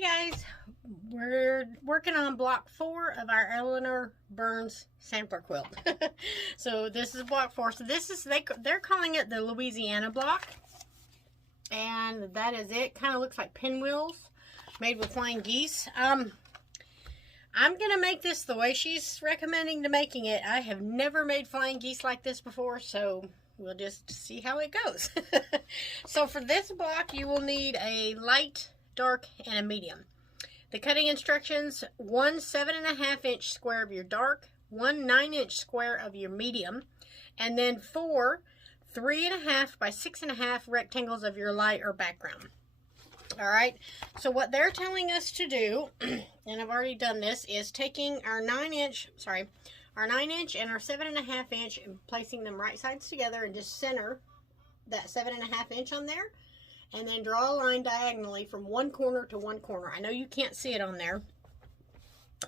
Hey guys, we're working on block 4 of our Elenor Burns sampler quilt. So this is block 4. So this is, they're calling it the Louisiana block. And that is it. Kind of looks like pinwheels made with flying geese. I'm going to make this the way she's recommending to making it. I have never made flying geese like this before, so we'll just see how it goes. So for this block, you will need a light, dark, and a medium. The cutting instructions: 1 7.5-inch square of your dark, 1 9-inch square of your medium, and then 4 3.5 by 6.5 rectangles of your light or background. All right, so what they're telling us to do, and I've already done this, is taking our 9-inch and our 7.5-inch and placing them right sides together and just center that 7.5-inch on there, and then draw a line diagonally from one corner to one corner. I know you can't see it on there,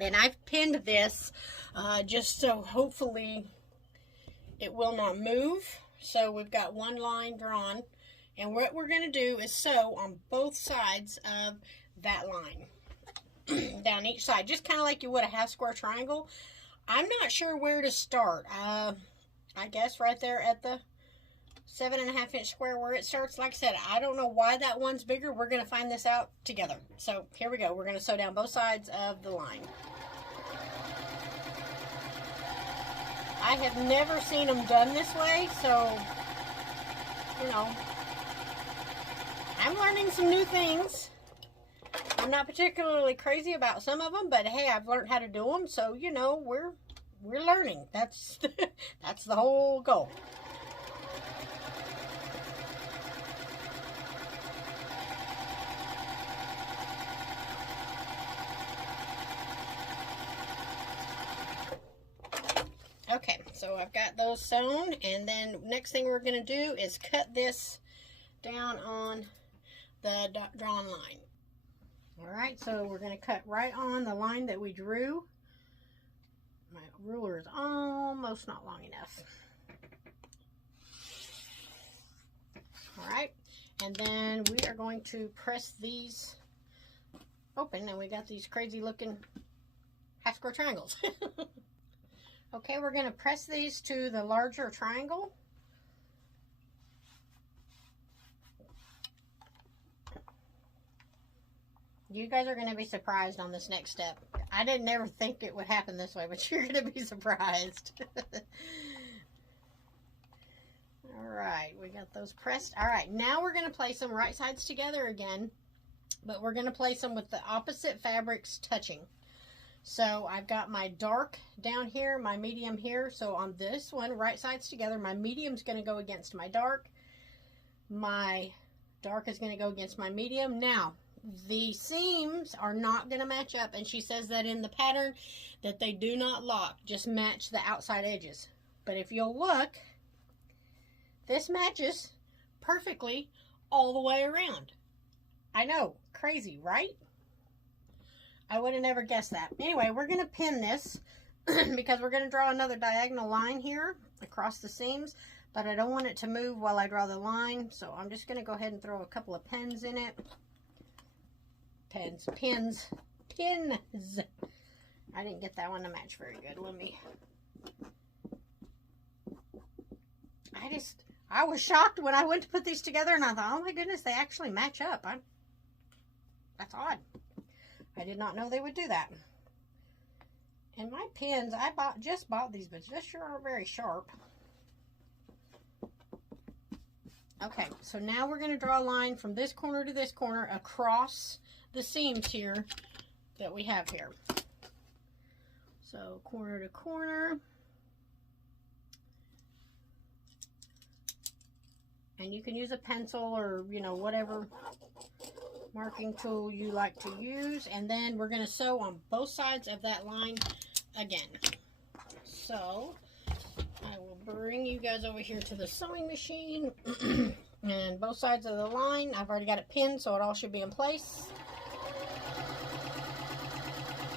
and I've pinned this just so hopefully it will not move. So we've got one line drawn, and what we're going to do is sew on both sides of that line down each side, just kind of like you would a half square triangle. I'm not sure where to start. I guess right there at the 7.5-inch square where it starts. Like I said, I don't know why that one's bigger. We're going to find this out together. So here we go. We're going to sew down both sides of the line. I have never seen them done this way, so, you know, I'm learning some new things. I'm not particularly crazy about some of them, but hey, I've learned how to do them, so, you know, we're learning. That's that's the whole goal. Okay, so I've got those sewn, and then next thing we're going to do is cut this down on the drawn line. Alright, so we're going to cut right on the line that we drew. My ruler is almost not long enough. Alright, and then we are going to press these open, and we got these crazy looking half square triangles. Okay, we're going to press these to the larger triangle. You guys are going to be surprised on this next step. I didn't ever think it would happen this way, but you're going to be surprised. Alright, we got those pressed. Alright, now we're going to place them right sides together again, but we're going to place them with the opposite fabrics touching. So I've got my dark down here, my medium here. So on this one, right sides together, my medium's going to go against my dark. My dark is going to go against my medium. Now, the seams are not going to match up, and she says that in the pattern that they do not lock, just match the outside edges. But if you'll look, this matches perfectly all the way around. I know, crazy, right? I would have never guessed that. Anyway, we're going to pin this because we're going to draw another diagonal line here across the seams, but I don't want it to move while I draw the line, so I'm just going to go ahead and throw a couple of pins in it. Pins. I didn't get that one to match very good. I was shocked when I went to put these together, and I thought, oh my goodness, they actually match up. That's odd. I did not know they would do that. And my pins, I just bought these, but just sure are very sharp. Okay, so now we're going to draw a line from this corner to this corner across the seams here that we have here. So corner to corner. And you can use a pencil or, you know, whatever marking tool you like to use, and then we're going to sew on both sides of that line again. So I will bring you guys over here to the sewing machine and both sides of the line. I've already got it pinned, so it all should be in place.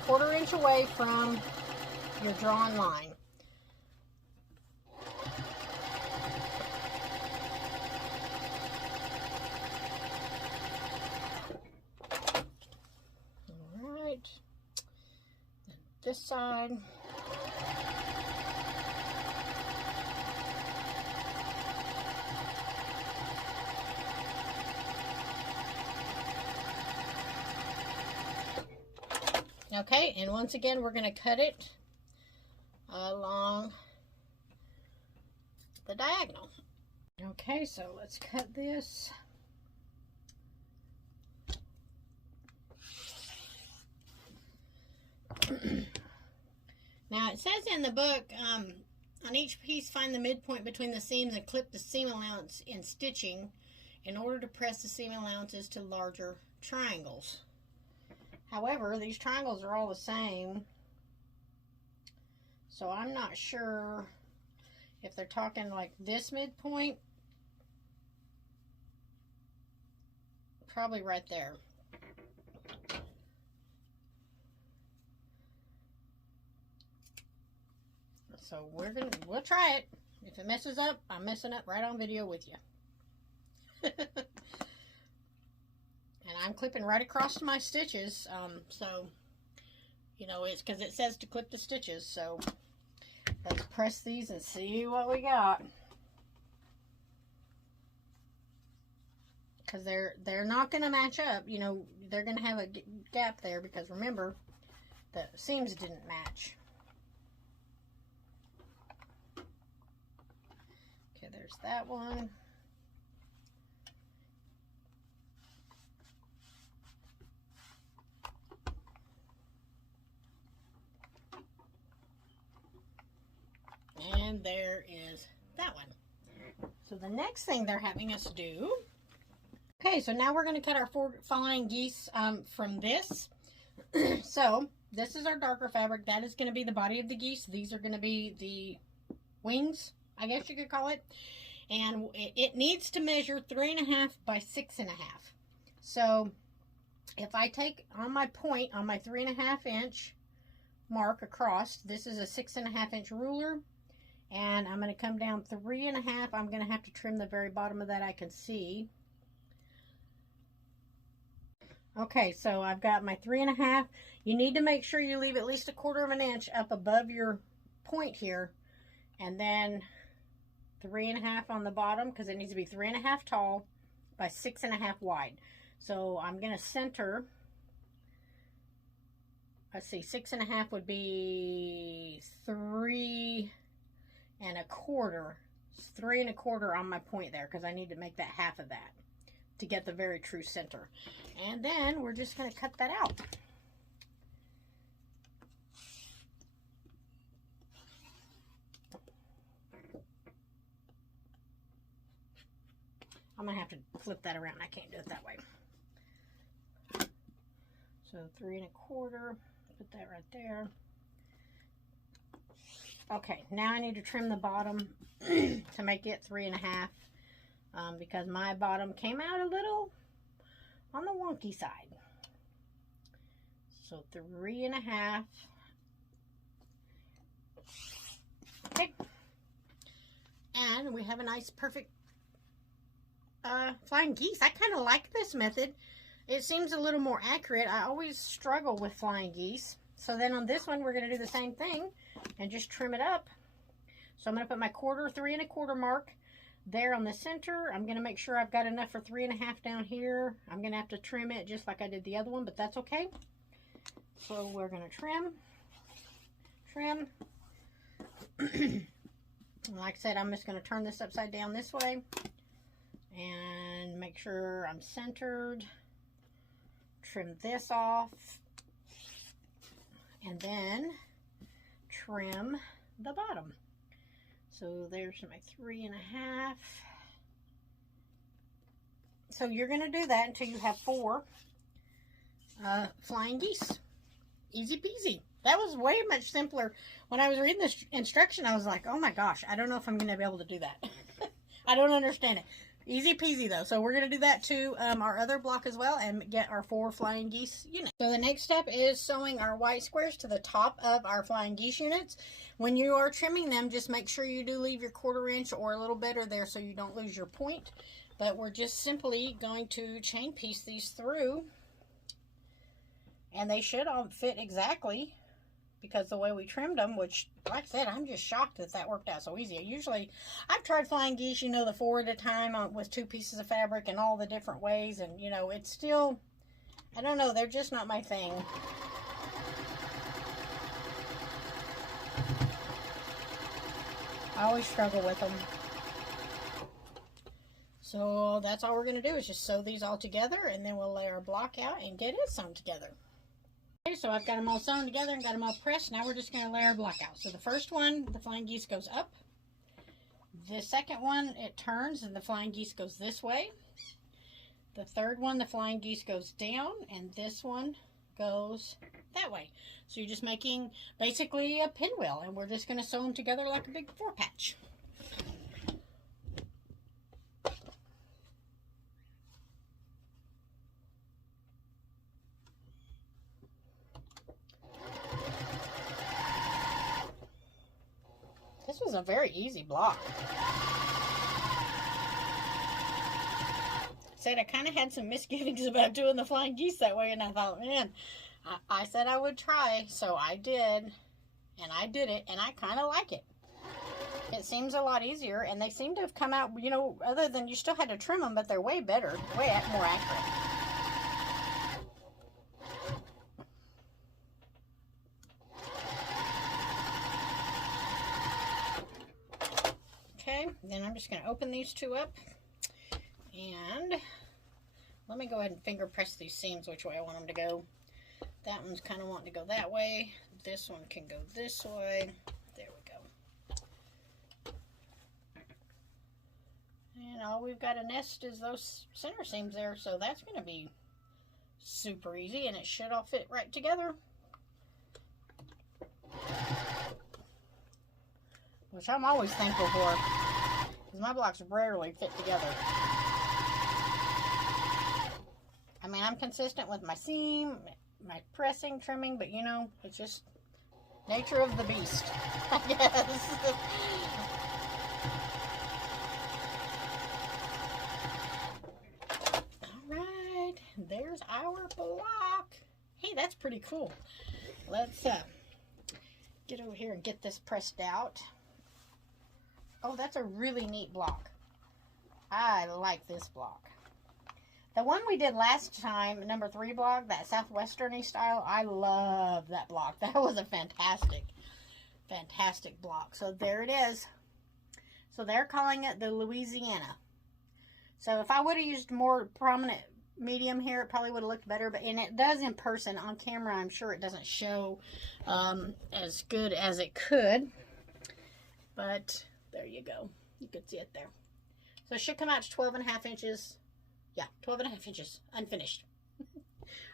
1/4 inch away from your drawn line. this side. Okay, and once again, we're going to cut it along the diagonal. Okay, so let's cut this. Now, it says in the book, on each piece, find the midpoint between the seams and clip the seam allowance in stitching in order to press the seam allowances to larger triangles. However, these triangles are all the same, so I'm not sure if they're talking like this midpoint. Probably right there. So we'll try it. If it messes up, I'm messing up right on video with you. And I'm clipping right across my stitches, so, you know, it's because it says to clip the stitches. So let's press these and see what we got. Because they're not going to match up. You know, they're going to have a gap there because, remember, the seams didn't match. Okay, there's that one. And there is that one. So the next thing they're having us do. Okay, so now we're going to cut our 4 flying geese from this. So this is our darker fabric. That is going to be the body of the geese. These are going to be the wings, I guess you could call it. And it needs to measure 3.5 by 6.5. So if I take on my point on my 3.5 inch mark across, this is a 6.5 inch ruler. And I'm going to come down 3.5. I'm going to have to trim the very bottom of that, I can see. Okay, so I've got my 3.5. You need to make sure you leave at least 1/4 inch up above your point here. And then 3.5 on the bottom, because it needs to be 3.5 tall by 6.5 wide. So I'm going to center. Let's see, 6.5 would be 3 1/4. It's 3 1/4 on my point there, because I need to make that half of that to get the very true center. And then we're just going to cut that out. I'm going to have to flip that around. I can't do it that way. So 3 1/4. Put that right there. Okay, now I need to trim the bottom to make it 3.5 because my bottom came out a little on the wonky side. So 3.5. Okay, and we have a nice, perfect flying geese. I kind of like this method. It seems a little more accurate. I always struggle with flying geese. So then on this one, we're going to do the same thing and just trim it up. So I'm going to put my 3 1/4 mark there on the center. I'm going to make sure I've got enough for 3.5 down here. I'm going to have to trim it just like I did the other one, but that's okay. So we're going to trim. Like I said, I'm just going to turn this upside down this way and make sure I'm centered. Trim this off. And then trim the bottom. So there's my 3.5. So you're going to do that until you have 4 flying geese. Easy peasy. That was way much simpler. When I was reading this instruction, I was like, oh my gosh, I don't know if I'm going to be able to do that. I don't understand it. Easy peasy though. So we're going to do that to our other block as well and get our 4 flying geese units. So the next step is sewing our white squares to the top of our flying geese units. When you are trimming them, just make sure you do leave your 1/4 inch or a little better there so you don't lose your point. But we're just simply going to chain piece these through. And they should all fit exactly because the way we trimmed them, which, like I said, I'm just shocked that that worked out so easy. Usually, I've tried flying geese, you know, the 4 at a time with 2 pieces of fabric and all the different ways, and, you know, it's still, I don't know, they're just not my thing. I always struggle with them. So that's all we're going to do is just sew these all together, and then we'll lay our block out and get it sewn together. Okay, so I've got them all sewn together and got them all pressed. Now we're just going to lay our block out. So the first one, the flying geese goes up. The second one, it turns and the flying geese goes this way. The third one, the flying geese goes down, and this one goes that way. So you're just making basically a pinwheel, and we're just going to sew them together like a big 4-patch. This was a very easy block. Said I kind of had some misgivings about doing the flying geese that way, and I thought, man, I said I would try, so I did, and I did it, and I kind of like it. It seems a lot easier, and they seem to have come out, you know, other than you still had to trim them, but they're way better, way more accurate. Okay, then I'm just going to open these two up, and let me go ahead and finger press these seams which way I want them to go. That one's kind of wanting to go that way. This one can go this way. There we go. And all we've got to nest is those center seams there, so that's going to be super easy, and it should all fit right together. Which I'm always thankful for, because my blocks rarely fit together. I mean, I'm consistent with my seam, my pressing, trimming, but you know, it's just nature of the beast, I guess. Alright, there's our block. Hey, that's pretty cool. Let's get over here and get this pressed out. Oh, that's a really neat block. I like this block. The one we did last time, number 3 block, that southwesterny style, I love that block. That was a fantastic block. So there it is. So they're calling it the Louisiana. So if I would have used more prominent medium here, it probably would have looked better. And it does in person. On camera, I'm sure it doesn't show as good as it could. But there you go. You can see it there. So it should come out to 12.5 inches. Yeah, 12.5 inches, unfinished.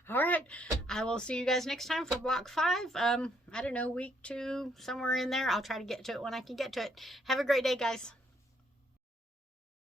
All right, I will see you guys next time for block 5. I don't know, week 2, somewhere in there. I'll try to get to it when I can get to it. Have a great day, guys.